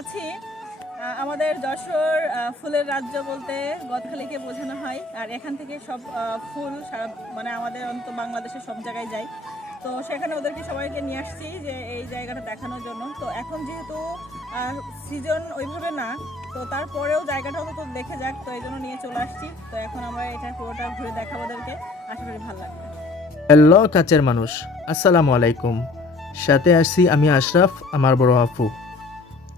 আছি আমাদের যশোর ফুলের রাজ্য বলতে গদখালিকে বোঝানো হয়। আর এখান থেকে সব ফুল সারা মানে আমাদের অন্ত বাংলাদেশের সব জায়গায় যায়। তো সেখানে ওদেরকে সবাইকে নিয়ে আসছি যে এই জায়গাটা দেখানোর জন্য। তো এখন যেহেতু সিজন ওইভাবে না, তো তারপরেও জায়গাটা অন্তত দেখে যাক, তো এই জন্য নিয়ে চলে আসছি। তো এখন আমরা এটা পুরোটা ঘুরে দেখাবো ওদেরকে, আশা করি ভালো লাগবে। হ্যালো কাছের মানুষ, আসসালামু আলাইকুম। সাথে আসছি আমি আশরাফ, আমার বড় আপু।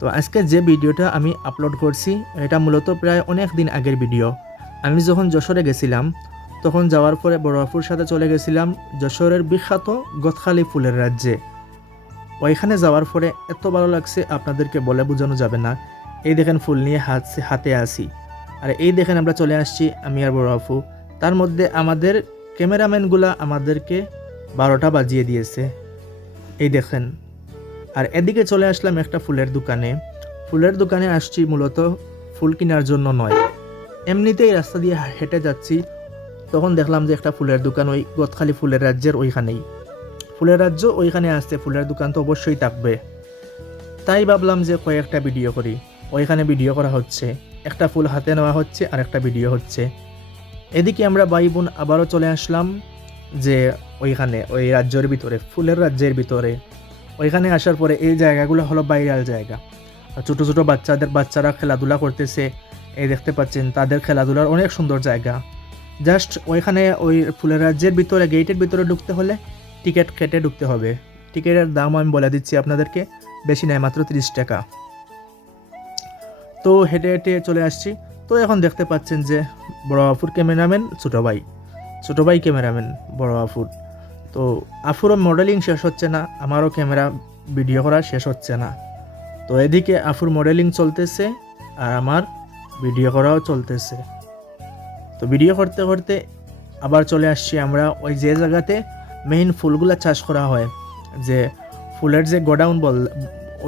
তো আজকে যে ভিডিওটা আমি আপলোড করছি এটা মূলত প্রায় অনেক দিন আগের ভিডিও। আমি যখন যশোরে গেছিলাম তখন যাওয়ার পরে বড় আপুর সাথে চলে গেছিলাম যশোরের বিখ্যাত গদখালি ফুলের রাজ্যে। ওইখানে যাওয়ার পরে এত ভালো লাগছে আপনাদেরকে বলে বোঝানো যাবে না। এই দেখেন ফুল নিয়ে হাতে আসি, আর এই দেখেন আমরা চলে আসছি আমি আর বড় আপু। তার মধ্যে আমাদের ক্যামেরাম্যানগুলা আমাদেরকে 12টা বাজিয়ে দিয়েছে, এই দেখেন। আর এদিকে চলে আসলাম একটা ফুলের দোকানে আসছি মূলত ফুল কেনার জন্য নয়, এমনিতেই রাস্তা দিয়ে হেঁটে যাচ্ছি, তখন দেখলাম যে একটা ফুলের দোকান ওই গদখালি ফুলের রাজ্যের ওইখানেই। ফুলের রাজ্য ওইখানে আসছে, ফুলের দোকান তো অবশ্যই থাকবে। তাই ভাবলাম যে কয়েকটা ভিডিও করি। ওইখানে ভিডিও করা হচ্ছে, একটা ফুল হাতে নেওয়া হচ্ছে আর একটা ভিডিও হচ্ছে। এদিকে আমরা ভাই বোন আবারও চলে আসলাম যে ওইখানে ওই রাজ্যের ভিতরে, ফুলের রাজ্যের ভিতরে। ওইখানে আসার পরে এই জায়গাগুলো হলো ভাইরাল জায়গা। ছোটো ছোটো বাচ্চারা খেলাধুলা করতেছে, এই দেখতে পাচ্ছেন তাদের খেলাধুলার অনেক সুন্দর জায়গা। জাস্ট ওইখানে ওই ফুলের রাজ্যের ভিতরে গেটের ভিতরে ঢুকতে হলে টিকিট কেটে ঢুকতে হবে। টিকিটের দাম আমি বলে দিচ্ছি আপনাদেরকে, বেশি নেয়, মাত্র 30 টাকা। তো হেঁটে হেঁটে চলে আসছি। তো এখন দেখতে পাচ্ছেন যে বড় আফুর ক্যামেরাম্যান ছোটো ভাই ক্যামেরাম্যান বড় আফুর। তো আফুরও মডেলিং শেষ হচ্ছে না, আমারও ক্যামেরা ভিডিও করা শেষ হচ্ছে না। তো এদিকে আফুর মডেলিং চলতেছে আর আমার ভিডিও করাও চলতেছে। তো ভিডিও করতে করতে আবার চলে আসছি আমরা ওই যে জায়গাতে মেইন ফুলগুলা চাষ করা হয়, যে ফুলের যে গোডাউন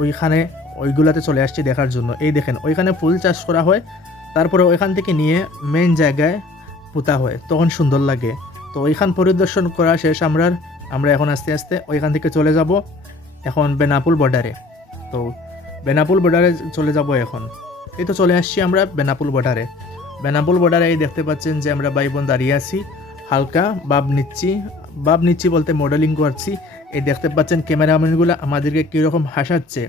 ওইখানে, ওইগুলাতে চলে আসছি দেখার জন্য। এই দেখেন ওইখানে ফুল চাষ করা হয়, তারপরে ওইখান থেকে নিয়ে মেইন জায়গায় পোতা হয়, তখন সুন্দর লাগে। তো ওইখান পরিদর্শন করা শেষ আমরা এখন আস্তে আস্তে ওইখান থেকে চলে যাব এখন বেনাপুল বর্ডারে। তো বেনাপুল বর্ডারে চলে যাব এখন। এই তো চলে আসছি আমরা বেনাপুল বর্ডারে। এই দেখতে পাচ্ছেন যে আমরা ভাই বোন দাঁড়িয়ে আছি, হালকা ভাব নিচ্ছি বলতে মডেলিং করছি। এই দেখতে পাচ্ছেন ক্যামেরাম্যানগুলো আমাদেরকে কীরকম হাসাচ্ছে।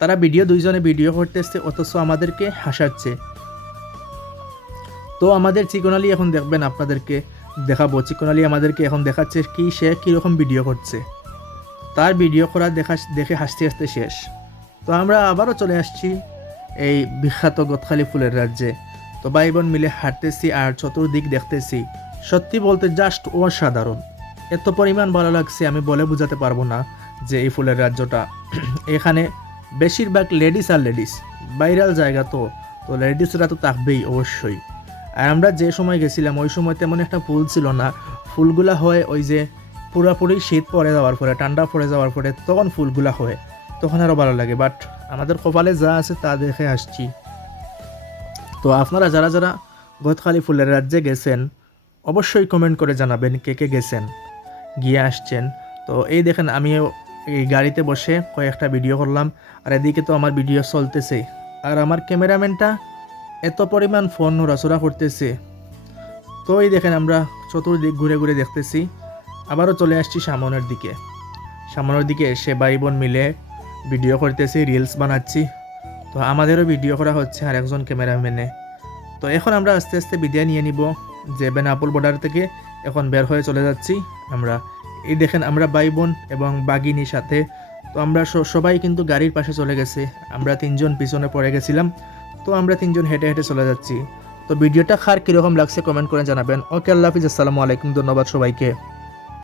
তারা দুইজনে ভিডিও করতেছে অথচ আমাদেরকে হাসাচ্ছে। তো আমাদের চিকনালি এখন দেখবেন, আপনাদেরকে দেখাবো। চিকনালি আমাদেরকে এখন দেখাচ্ছে কি সে কীরকম ভিডিও করছে, তার ভিডিও করা দেখে হাসতে হাসতে শেষ। তো আমরা আবারও চলে আসছি এই বিখ্যাত গদখালি ফুলের রাজ্যে। তো ভাই বোন মিলে হাঁটতেছি আর চতুর্দিক দেখতেছি, সত্যি বলতে জাস্ট অসাধারণ। এত পরিমাণ ভালো লাগছে আমি বলে বোঝাতে পারবো না যে এই ফুলের রাজ্যটা। এখানে বেশিরভাগ লেডিস ভাইরাল জায়গা, তো লেডিসরা তো থাকবেই অবশ্যই। আর আমরা যে সময় গেছিলাম ওই সময় তেমন একটা ফুল ছিল না। ফুলগুলা হয় ওই যে পুরোপুরি শীত পড়ে যাওয়ার পরে, ঠান্ডা পড়ে যাওয়ার পরে তখন ফুলগুলা হয়, তখন আরও ভালো লাগে। বাট আমাদের কপালে যা আছে তা দেখে আসছি। তো আপনারা যারা যারা গদখালি ফুলের রাজ্যে গেছেন অবশ্যই কমেন্ট করে জানাবেন কে কে গেছেন, গিয়ে আসছেন। তো এই দেখেন আমিও এই গাড়িতে বসে কয়েকটা ভিডিও করলাম, আর এদিকে তো আমার ভিডিও চলতেছে, আর আমার ক্যামেরাম্যানটা এত পরিমাণ ফোন নড়াচড়া করতেছে। তো এই দেখেন আমরা চতুর্দিক ঘুরে ঘুরে দেখতেছি। আবারও চলে আসছি সামনের দিকে এসে ভাই বোন মিলে ভিডিও করতেছি, রিলস বানাচ্ছি। তো আমাদেরও ভিডিও করা হচ্ছে আর একজন ক্যামেরাম্যানে। তো এখন আমরা আস্তে আস্তে বিদায় নিয়ে নিব, যে বেনাপুল বর্ডার থেকে এখন বের হয়ে চলে যাচ্ছি আমরা। এই দেখেন আমরা ভাই বোন এবং বাগিনীর সাথে, তো আমরা সবাই কিন্তু গাড়ির পাশে চলে গেছে, আমরা 3জন পিছনে পড়ে গেছিলাম। তো আমরা 3জন হেঁটে হেঁটে চলে যাচ্ছি। তো ভিডিওটা কীরকম লাগছে কমেন্ট করে জানাবেন। ওকে, আল্লাহ হাফিজ, আসসালামু আলাইকুম, ধন্যবাদ সবাইকে।